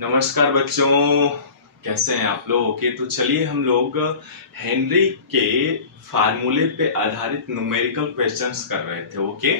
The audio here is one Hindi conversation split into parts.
नमस्कार बच्चों, कैसे हैं आप लोग? ओके, तो चलिए हम लोग हेनरी के फार्मूले पे आधारित न्यूमेरिकल क्वेश्चंस कर रहे थे। ओके,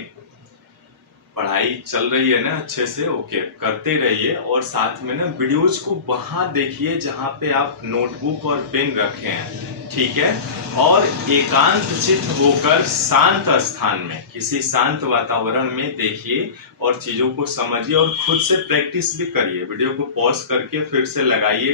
पढ़ाई चल रही है ना अच्छे से? ओके, करते रहिए और साथ में ना वीडियोज को वहां देखिए जहां पे आप नोटबुक और पेन रखे हैं, ठीक है? और एकांत चित्त होकर शांत स्थान में, किसी शांत वातावरण में देखिए और चीजों को समझिए और खुद से प्रैक्टिस भी करिए। वीडियो को पॉज करके फिर से लगाइए,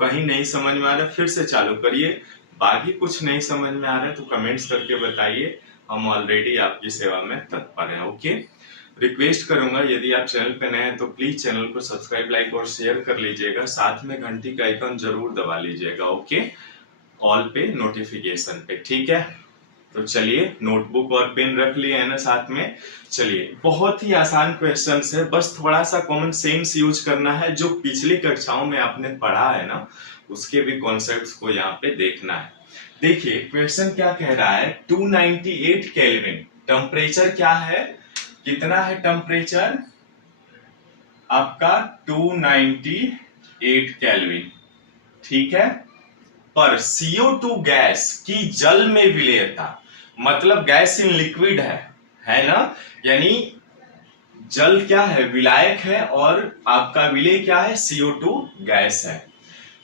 कहीं नहीं समझ में आ रहा फिर से चालू करिए, बाकी कुछ नहीं समझ में आ रहा है तो कमेंट्स करके बताइए, हम ऑलरेडी आपकी सेवा में तत्पर हैं। ओके, रिक्वेस्ट करूंगा यदि आप चैनल पे नए हैं तो प्लीज चैनल को सब्सक्राइब, लाइक और शेयर कर लीजिएगा, साथ में घंटी का आइकन जरूर दबा लीजिएगा। ओके, ऑल पे नोटिफिकेशन पे, ठीक है? तो चलिए, नोटबुक और पेन रख लिए है ना साथ में? चलिए, बहुत ही आसान क्वेश्चन है, बस थोड़ा सा कॉमन सेंस यूज करना है। जो पिछली कक्षाओं में आपने पढ़ा है ना, उसके भी कॉन्सेप्ट्स को यहाँ पे देखना है। देखिए क्वेश्चन क्या कह रहा है, 298 केल्विन टेम्परेचर क्या है? कितना है टेम्परेचर आपका? 298 केल्विन, ठीक है? पर CO2 गैस की जल में विलेयता, मतलब गैस इन लिक्विड है ना? यानी जल क्या है? विलायक है, और आपका विलेय क्या है? CO2 गैस है।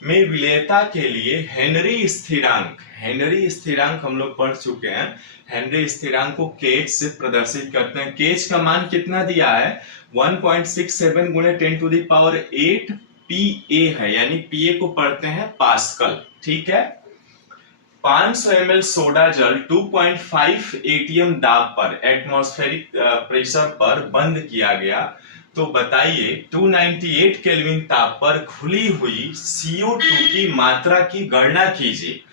में विलेयता के लिए हेनरी स्थिरांक हम लोग पढ़ चुके हैं। हेनरी स्थिरांक को केज से प्रदर्शित करते हैं। केज का मान कितना दिया है? 1.67 गुणे 10⁸ PA है, यानी PA को पढ़ते हैं पास्कल, ठीक है? 500 ml सोडा जल 2.5 ATM दाब पर एटमॉस्फेरिक प्रेशर पर बंद किया गया, तो बताइए 298 केल्विन ताप पर घुली हुई CO2 की मात्रा की गणना कीजिए।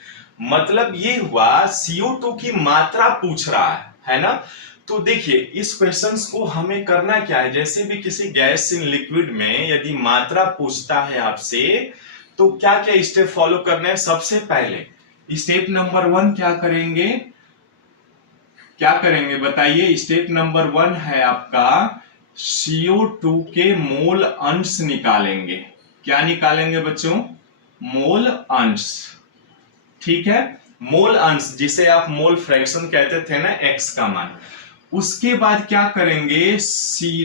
मतलब ये हुआ CO2 की मात्रा पूछ रहा है ना? तो देखिए इस क्वेश्चंस को हमें करना क्या है, जैसे भी किसी गैस इन लिक्विड में यदि मात्रा पूछता है आपसे, तो क्या क्या स्टेप फॉलो करने हैं? सबसे पहले स्टेप नंबर 1 क्या करेंगे बताइए? स्टेप नंबर 1 है आपका CO2 के मोल अंश निकालेंगे। क्या निकालेंगे बच्चों? मोल अंश, ठीक है? मोल अंश, जिसे आप मोल फ्रैक्शन कहते थे ना, x का मान। उसके बाद क्या करेंगे?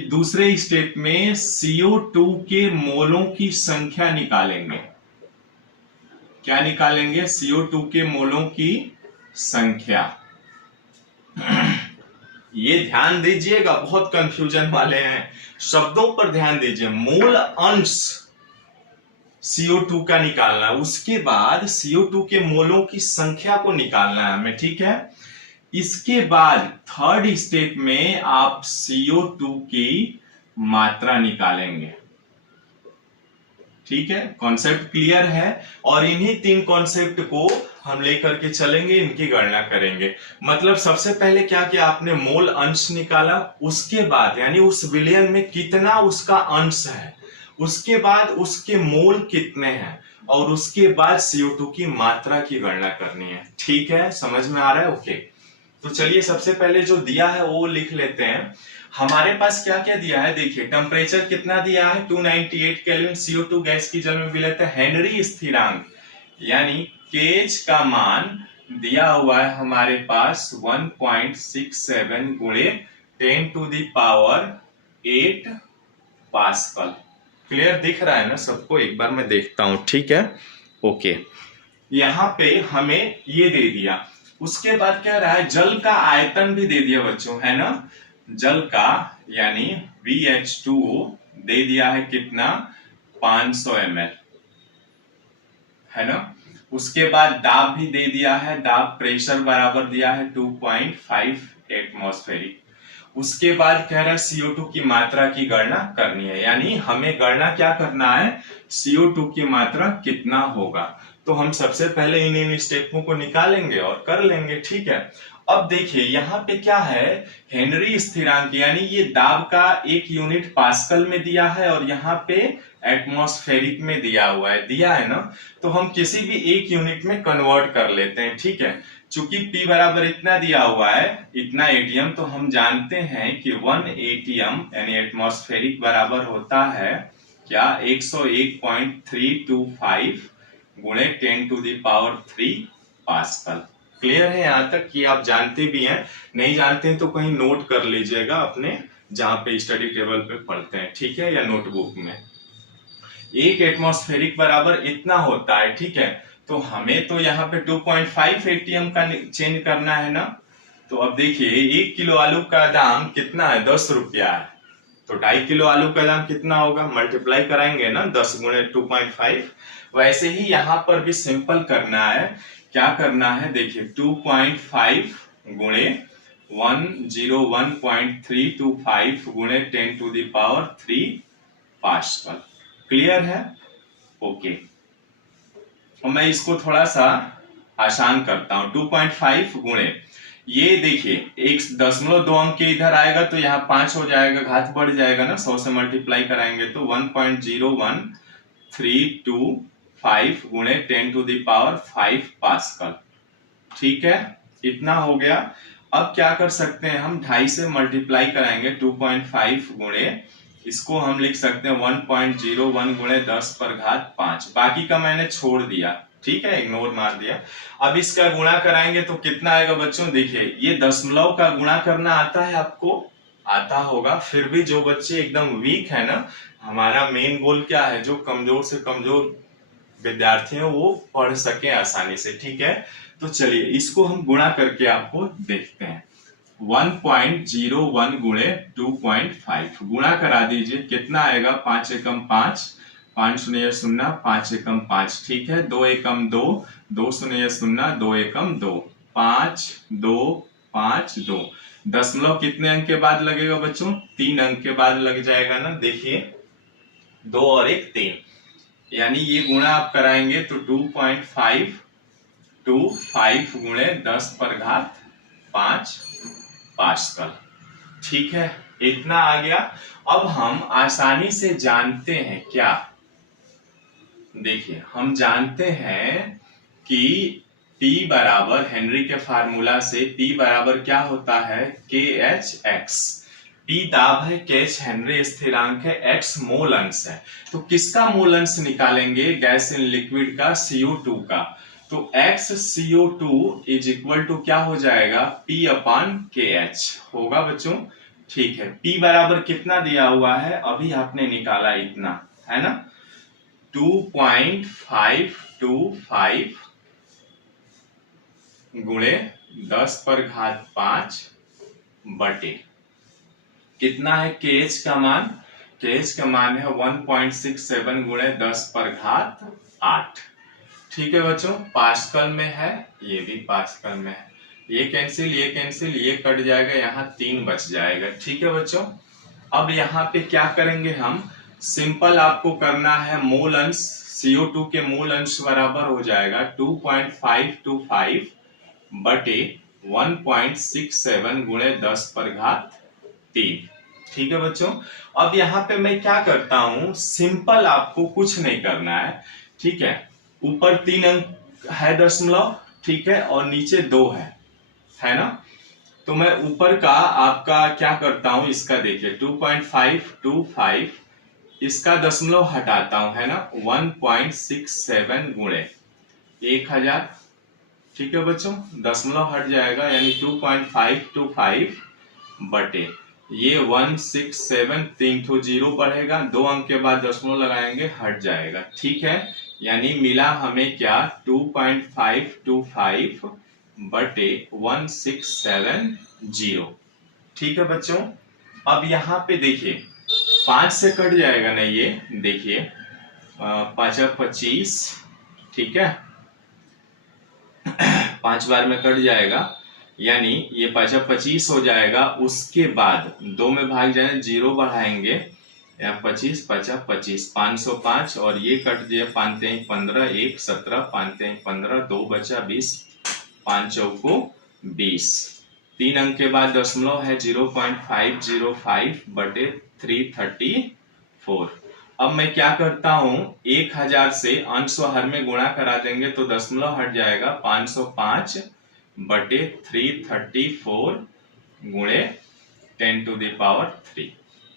दूसरे स्टेप में CO2 के मोलों की संख्या निकालेंगे। क्या निकालेंगे? CO2 के मोलों की संख्या। ये ध्यान दीजिएगा, बहुत कंफ्यूजन वाले हैं, शब्दों पर ध्यान दीजिए। मोल अंश CO2 का निकालना, उसके बाद CO2 के मोलों की संख्या को निकालना है हमें, ठीक है? इसके बाद थर्ड स्टेप में आप CO2 की मात्रा निकालेंगे, ठीक है? कॉन्सेप्ट क्लियर है? और इन्हीं 3 कॉन्सेप्ट को हम लेकर के चलेंगे, इनकी गणना करेंगे। मतलब सबसे पहले क्या किया आपने? मोल अंश निकाला, उसके बाद यानी उस विलयन में कितना उसका अंश है, उसके बाद उसके मोल कितने हैं, और उसके बाद CO2 की मात्रा की गणना करनी है, ठीक है? समझ में आ रहा है? ओके, तो चलिए सबसे पहले जो दिया है वो लिख लेते हैं। हमारे पास क्या क्या दिया है? देखिए टेम्परेचर कितना दिया है? 298 केल्विन, CO2 गैस की जल में विलेयता, हेनरी स्थिरांक यानी केज का मान दिया हुआ है हमारे पास 1.67 गुणे 10⁸ पास्कल। क्लियर दिख रहा है ना सबको? एक बार मैं देखता हूं, ठीक है? ओके, यहां पे हमें ये दे दिया। उसके बाद क्या रहा है? जल का आयतन भी दे दिया बच्चों, है ना? जल का यानी BH2O दे दिया है कितना? 500 ml, है ना? उसके बाद दाब भी दे दिया है, दाब प्रेशर बराबर दिया है 2.5 एटमॉस्फेरिक। उसके बाद कह रहा है CO2 की मात्रा की गणना करनी है, यानी हमें गणना क्या करना है? CO2 की मात्रा कितना होगा। तो हम सबसे पहले इन स्टेपों को निकालेंगे और कर लेंगे, ठीक है? अब देखिए यहाँ पे क्या है? हेनरी स्थिरांक यानी ये दाब का 1 यूनिट पास्कल में दिया है, और यहाँ पे एटमॉस्फेरिक में दिया हुआ है, दिया है ना? तो हम किसी भी एक यूनिट में कन्वर्ट कर लेते हैं, ठीक है? चूंकि P बराबर इतना दिया हुआ है, इतना एटीएम, तो हम जानते हैं कि 1 ATM यानी एटमॉस्फेरिक बराबर होता है क्या 101.325 गुणे 10⁻³ पास्कल। क्लियर है यहाँ तक कि आप जानते भी हैं, नहीं जानते हैं तो कहीं नोट कर लीजिएगा अपने जहां पे स्टडी टेबल पे पढ़ते हैं, ठीक है, या नोटबुक में। एक एटमॉस्फेरिक बराबर इतना होता है, ठीक है। तो हमें तो यहाँ पे 2.5 एटीएम का चेंज करना है ना। तो अब देखिए 1 किलो आलू का दाम कितना है, 10 रुपया है। तो 2.5 किलो आलू का दाम कितना होगा, मल्टीप्लाई कराएंगे ना 10 गुणे 2.5। वैसे ही यहाँ पर भी सिंपल करना है। क्या करना है, देखिए 2.5 गुणे 101.325 गुणे 10⁻³ पास्कल। क्लियर है, ओके। और मैं इसको थोड़ा सा आसान करता हूं। 2.5 गुणे, ये देखिए 1.2 अंक के इधर आएगा तो यहाँ 5 हो जाएगा, घात बढ़ जाएगा ना, 100 से मल्टीप्लाई कराएंगे तो 1.0135 गुणे 10⁵ पास्कल। ठीक है, इतना हो गया। अब क्या कर सकते हैं हम, 2.5 से मल्टीप्लाई कराएंगे 2.5 गुणे, इसको हम लिख सकते हैं 1.01 गुणे 10⁵ बाकी का मैंने छोड़ दिया, ठीक है, इग्नोर मार दिया। अब इसका गुणा कराएंगे तो कितना आएगा बच्चों, देखिए ये दशमलव का गुणा करना आता है आपको, आता होगा। फिर भी जो बच्चे एकदम वीक है ना, हमारा मेन गोल क्या है, जो कमजोर से कमजोर विद्यार्थी हैं वो पढ़ सके आसानी से, ठीक है। तो चलिए इसको हम गुणा करके आपको देखते हैं। 1.01 गुणे 2.5 गुणा करा दीजिए, कितना आएगा, 5 एकम 5, 5 शून्य 0, 5 एकम 5, ठीक है, 2 एकम 2, 2 शून्य 0, 2 एकम 2, 5 2 5 2। दशमलव कितने अंक के बाद लगेगा बच्चों, 3 अंक के बाद लग जाएगा ना। देखिए 2 और 1 3, यानी ये गुणा आप कराएंगे तो 2.525 गुणे 10⁵ पास्कल। ठीक है, इतना आ गया। अब हम आसानी से जानते हैं क्या, देखिए हम जानते हैं कि P बराबर, हेनरी के फार्मूला से P बराबर क्या होता है, KHx। P दाब है, KH हेनरी स्थिरांक है, X मोल अंश है। तो किसका मोल अंश निकालेंगे, गैस इन लिक्विड का, CO2 का। तो XCO2 इज इक्वल टू क्या हो जाएगा, P/KH होगा बच्चों। ठीक है, P बराबर कितना दिया हुआ है, अभी आपने निकाला इतना, है ना, 2.525 गुणे 10⁵ बटे कितना है, KH का मान, KH का मान है 1.67 गुणे 10⁸। ठीक है बच्चों, पास्कल में है, ये भी पास्कल में है। ये कैंसिल, ये कैंसिल, ये कट जाएगा, यहाँ 3 बच जाएगा। ठीक है बच्चों, अब यहाँ पे क्या करेंगे हम, सिंपल आपको करना है, मोल अंश CO2 के मोल अंश बराबर हो जाएगा 2.525 बटे 1.67 गुणे 10⁻3। ठीक है बच्चों, अब यहाँ पे मैं क्या करता हूं, सिंपल आपको कुछ नहीं करना है, ठीक है। ऊपर 3 अंक है दशमलव, ठीक है, और नीचे 2 है ना। तो मैं ऊपर का आपका क्या करता हूं, इसका देखिए 2.525, इसका दशमलव हटाता हूं, है ना, 1.67 गुणे 1000। ठीक है बच्चों, दशमलव हट जाएगा, यानी 2.525 बटे ये 167, 3 तो 0 बढ़ेगा, 2 अंक के बाद दशमलव लगाएंगे, हट जाएगा। ठीक है, यानी मिला हमें क्या, 2.525 बटे 1670। ठीक है बच्चों, अब यहाँ पे देखिए 5 से कट जाएगा ना, ये देखिए 5 25, ठीक है, 5 बार में कट जाएगा, यानी ये 5 25 हो जाएगा। उसके बाद 2 में भाग जाए, 0 बढ़ाएंगे, 25 5 25, 505, और ये कट दिया, 5 3 15, 1 17, 5 3 15, 2 बचा 20, 5 चौको 20। 3 अंक के बाद दशमलव है, 0.505 बटे 334। अब मैं क्या करता हूं, 1000 से अंश हर में गुणा करा देंगे तो दशमलव हट जाएगा, 505 बटे 334 गुणे 10⁻3।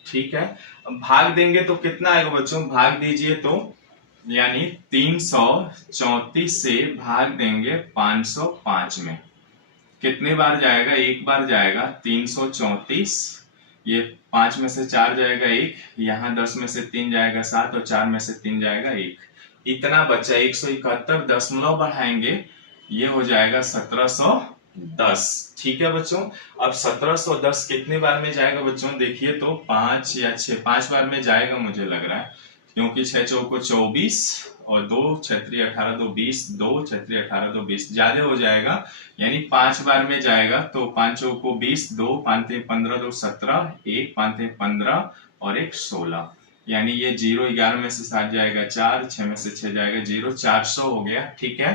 ठीक है। अब भाग देंगे तो कितना आएगा बच्चों, भाग दीजिए तो, यानी 334 से भाग देंगे 505 में, कितने बार जाएगा, एक बार जाएगा 334, ये 5 में से 4 जाएगा 1, यहाँ 10 में से 3 जाएगा 7 और 4 में से 3 जाएगा 1, इतना बचा 171, दशमलव बढ़ाएंगे ये हो जाएगा 1710। ठीक है बच्चों। अब 1710 कितने बार में जाएगा बच्चों, देखिए तो 5 या 6, 5 बार में जाएगा मुझे लग रहा है, क्योंकि 6 चौको 24 और 2 6 18 2 20, 2 6 18 2 20, ज्यादा हो जाएगा, यानी 5 बार में जाएगा तो 5 चौको 20, 2 5 15 2 17, 1 5 15 और 1 16, यानी ये 0 11 में से 7 जाएगा 4, 6 में से 6 जाएगा 0, 400 हो गया। ठीक है।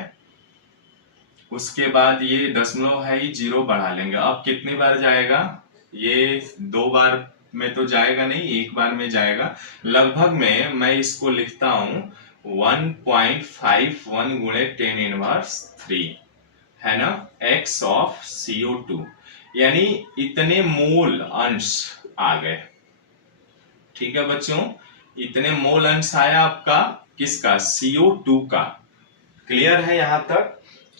उसके बाद ये दशमलव है, ये 0 बढ़ा लेंगे, अब कितनी बार जाएगा, ये 2 बार में तो जाएगा नहीं, एक बार में जाएगा। लगभग में मैं इसको लिखता हूं 1.51 गुणे 10⁻³ है ना, x ऑफ CO2, यानी इतने मोल अंश आ गए। ठीक है बच्चों, इतने मोल अंश आया आपका किसका, CO2 का। क्लियर है यहां तक।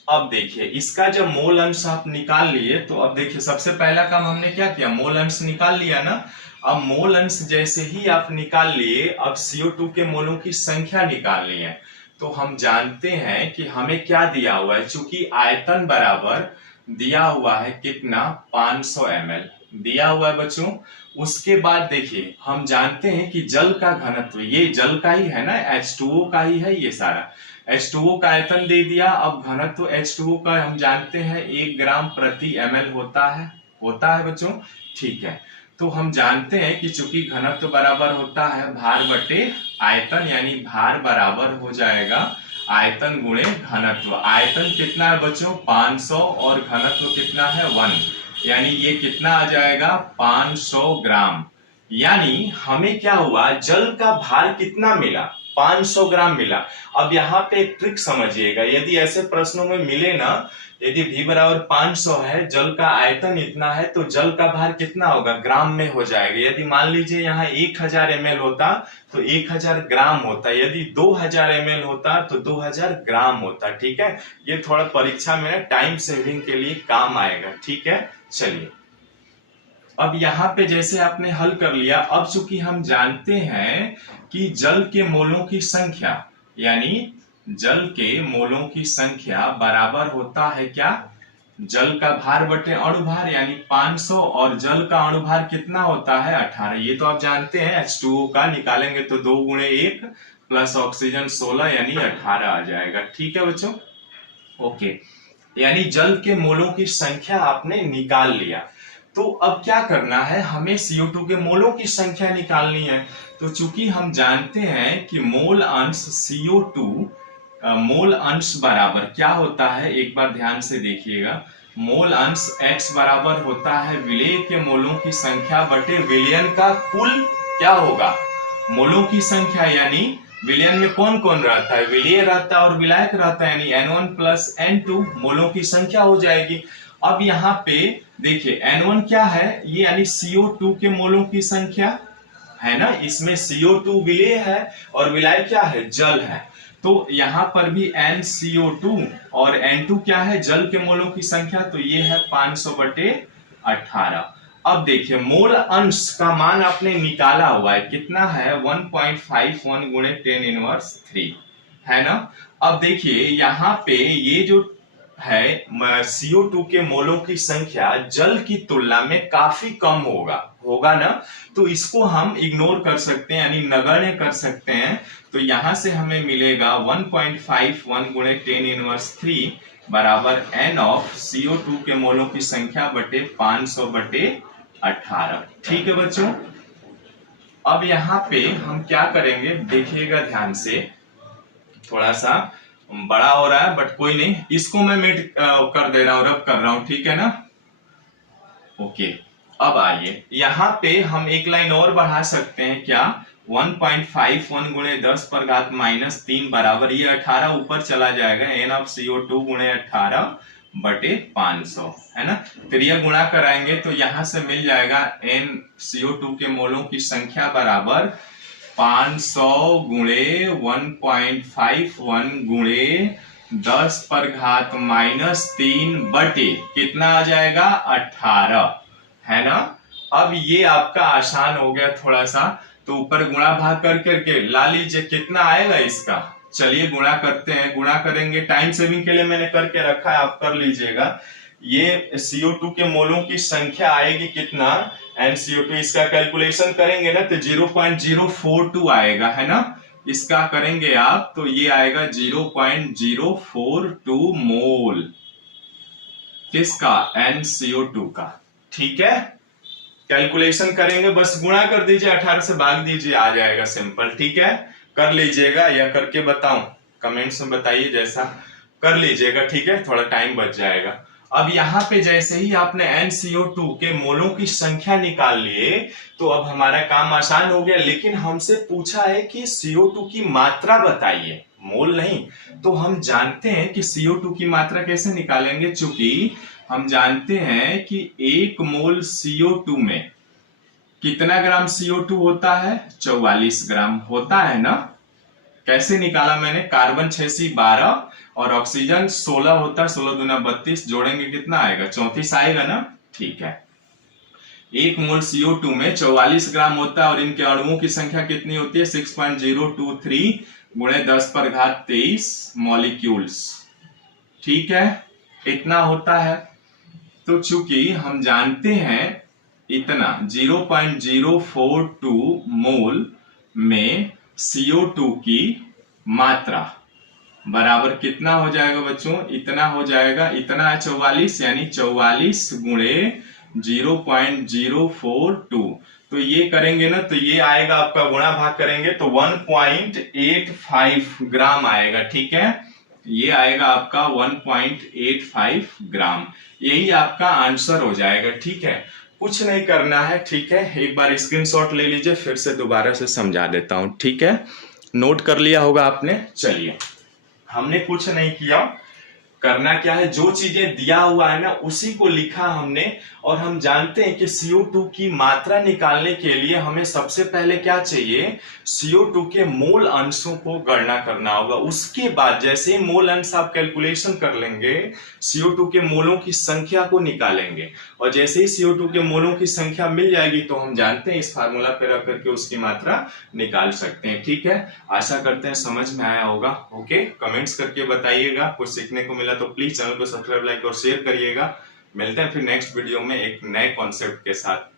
अब देखिए इसका जब मोल अंश आप निकाल लिए तो अब देखिए सबसे पहला काम हमने क्या किया, मोल अंश निकाल लिया ना। अब मोल अंश जैसे ही आप निकाल लिए, अब CO2 के मोलों की संख्या निकालनी है। तो हम जानते हैं कि हमें क्या दिया हुआ है, चूंकि आयतन बराबर दिया हुआ है कितना, 500 ml दिया हुआ है बच्चों। उसके बाद देखिए हम जानते हैं कि जल का घनत्व, ये जल का ही है ना, H2O का ही है ये सारा, H2O का आयतन दे दिया। अब घनत्व H2O का हम जानते हैं 1 ग्राम प्रति ml होता है बच्चों। ठीक है, तो हम जानते हैं कि चूंकि घनत्व बराबर होता है भार बटे आयतन, यानी भार बराबर हो जाएगा आयतन गुणे घनत्व। आयतन कितना है बच्चों, 500 और घनत्व कितना है 1, यानी ये कितना आ जाएगा 500 ग्राम। यानी हमें क्या हुआ, जल का भार कितना मिला, 500 ग्राम मिला। अब यहाँ पे एक ट्रिक समझिएगा, यदि ऐसे प्रश्नों में मिले ना, यदि V बराबर 500 है, जल का आयतन इतना है, तो जल का भार कितना होगा, ग्राम में हो जाएगा। यदि मान लीजिए यहाँ 1000 ml होता तो 1000 ग्राम होता, यदि 2000 ml होता तो 2000 ग्राम होता। ठीक है, ये थोड़ा परीक्षा में टाइम सेविंग के लिए काम आएगा। ठीक है, चलिए अब यहाँ पे जैसे आपने हल कर लिया, अब चूंकि हम जानते हैं कि जल के मोलों की संख्या, यानी जल के मोलों की संख्या बराबर होता है क्या, जल का भार बटे अणुभार, यानी 500, और जल का अणुभार कितना होता है 18। ये तो आप जानते हैं, H2O का निकालेंगे तो 2 गुणे 1 प्लस ऑक्सीजन 16, यानी 18 आ जाएगा। ठीक है बच्चों, ओके, यानी जल के मोलों की संख्या आपने निकाल लिया। तो अब क्या करना है, हमें CO2 के मोलों की संख्या निकालनी है। तो चूंकि हम जानते हैं कि मोल अंश CO2 मोल अंश बराबर क्या होता है, एक बार ध्यान से देखिएगा, मोल अंश X बराबर होता है विलेय के मोलों की संख्या बटे विलयन का कुल क्या होगा, मोलों की संख्या, यानी विलयन में कौन कौन रहता है, विलेय रहता है और विलायक रहता है, यानी N1 प्लस N2 मोलों की संख्या हो जाएगी। अब यहाँ पे देखिए N1 क्या है, ये यानी CO2 के मोलों की संख्या है ना, इसमें CO2 विलेय है और विलायक क्या है, जल है। तो यहाँ पर भी NCO2 और N2 क्या है, जल के मोलों की संख्या, तो ये है 500 बटे 18। अब देखिए मोल अंश का मान आपने निकाला हुआ है, कितना है 1.51 गुणे 10⁻³ है ना। अब देखिए यहाँ पे ये जो है CO2 के मोलों की संख्या जल की तुलना में काफी कम होगा ना, तो इसको हम इग्नोर कर सकते हैं, यानी नगण्य कर सकते हैं। तो यहां से हमें मिलेगा 1.51 गुणे 10⁻³ बराबर N ऑफ CO2 के मोलों की संख्या बटे 500 बटे 18। ठीक है बच्चों, अब यहाँ पे हम क्या करेंगे, देखिएगा ध्यान से, थोड़ा सा बड़ा हो रहा है बट कोई नहीं, इसको मैं मिट कर दे रहा हूं, रब कर रहा हूं। ठीक है ना, ओके। अब आइए यहाँ पे हम एक लाइन और बढ़ा सकते हैं, क्या 1.51 गुणे 10 पर घात -3 बराबर, ये 18 ऊपर चला जाएगा, N ऑफ CO2 गुणे 18 बटे 500, है ना। फिर यह गुणा कराएंगे तो यहां से मिल जाएगा NCO2 के मोलों की संख्या बराबर 500 गुणे 1.51 गुणे 10⁻³ बटे कितना आ जाएगा 18, है ना। अब ये आपका आसान हो गया थोड़ा सा, तो ऊपर गुणा भाग कर करके ला लीजिए कितना आएगा इसका। चलिए गुणा करते हैं, गुणा करेंगे, टाइम सेविंग के लिए मैंने करके रखा है, आप कर लीजिएगा। ये CO2 के मोलों की संख्या आएगी कितना NCO2, इसका कैलकुलेशन करेंगे ना तो 0.042 आएगा, है ना। इसका करेंगे आप तो ये आएगा 0.042 मोल किसका NCO2 का, ठीक है। कैलकुलेशन करेंगे, बस गुणा कर दीजिए, 18 से भाग दीजिए, आ जाएगा सिंपल, ठीक है। कर लीजिएगा या करके बताऊं, कमेंट्स में बताइए, जैसा कर लीजिएगा, ठीक है, थोड़ा टाइम बच जाएगा। अब यहाँ पे जैसे ही आपने NCO2 के मोलों की संख्या निकाल लिए तो अब हमारा काम आसान हो गया, लेकिन हमसे पूछा है कि CO2 की मात्रा बताइए, मोल नहीं। तो हम जानते हैं कि CO2 की मात्रा कैसे निकालेंगे, चूंकि हम जानते हैं कि 1 मोल CO2 में कितना ग्राम CO2 होता है, 44 ग्राम होता है ना। कैसे निकाला मैंने, कार्बन 6C12 और ऑक्सीजन 16 होता है, 16 दूना 32, जोड़ेंगे कितना आएगा 34 आएगा ना, ठीक है। 1 मोल CO2 में 44 ग्राम होता है और इनके अणुओं की संख्या कितनी होती है 6.023 गुणे 10⁻23 मॉलिक्यूल्स, ठीक है, इतना होता है। तो चूंकि हम जानते हैं इतना 0.042 मोल में CO2 की मात्रा बराबर कितना हो जाएगा बच्चों, इतना हो जाएगा, इतना है 44, यानी 44 गुणे 0.042, तो ये करेंगे ना तो ये आएगा आपका, गुणा भाग करेंगे तो 1.85 ग्राम आएगा, ठीक है। ये आएगा आपका 1.85 ग्राम, यही आपका आंसर हो जाएगा, ठीक है। कुछ नहीं करना है, ठीक है, एक बार स्क्रीनशॉट ले लीजिए, फिर से दोबारा से समझा देता हूं, ठीक है। नोट कर लिया होगा आपने। चलिए, हमने कुछ नहीं किया, करना क्या है, जो चीजें दिया हुआ है ना उसी को लिखा हमने। और हम जानते हैं कि CO2 की मात्रा निकालने के लिए हमें सबसे पहले क्या चाहिए, CO2 के मोल अंशों को गणना करना होगा। उसके बाद जैसे ही मोल अंश आप कैलकुलेशन कर लेंगे, CO2 के मोलों की संख्या को निकालेंगे, और जैसे ही CO2 के मोलों की संख्या मिल जाएगी तो हम जानते हैं इस फार्मूला पे रख करके उसकी मात्रा निकाल सकते हैं, ठीक है। आशा करते हैं समझ में आया होगा। ओके, कमेंट्स करके बताइएगा, कुछ सीखने को मिला तो प्लीज चैनल को सब्सक्राइब, लाइक और शेयर करिएगा। मिलते हैं फिर नेक्स्ट वीडियो में एक नए कॉन्सेप्ट के साथ।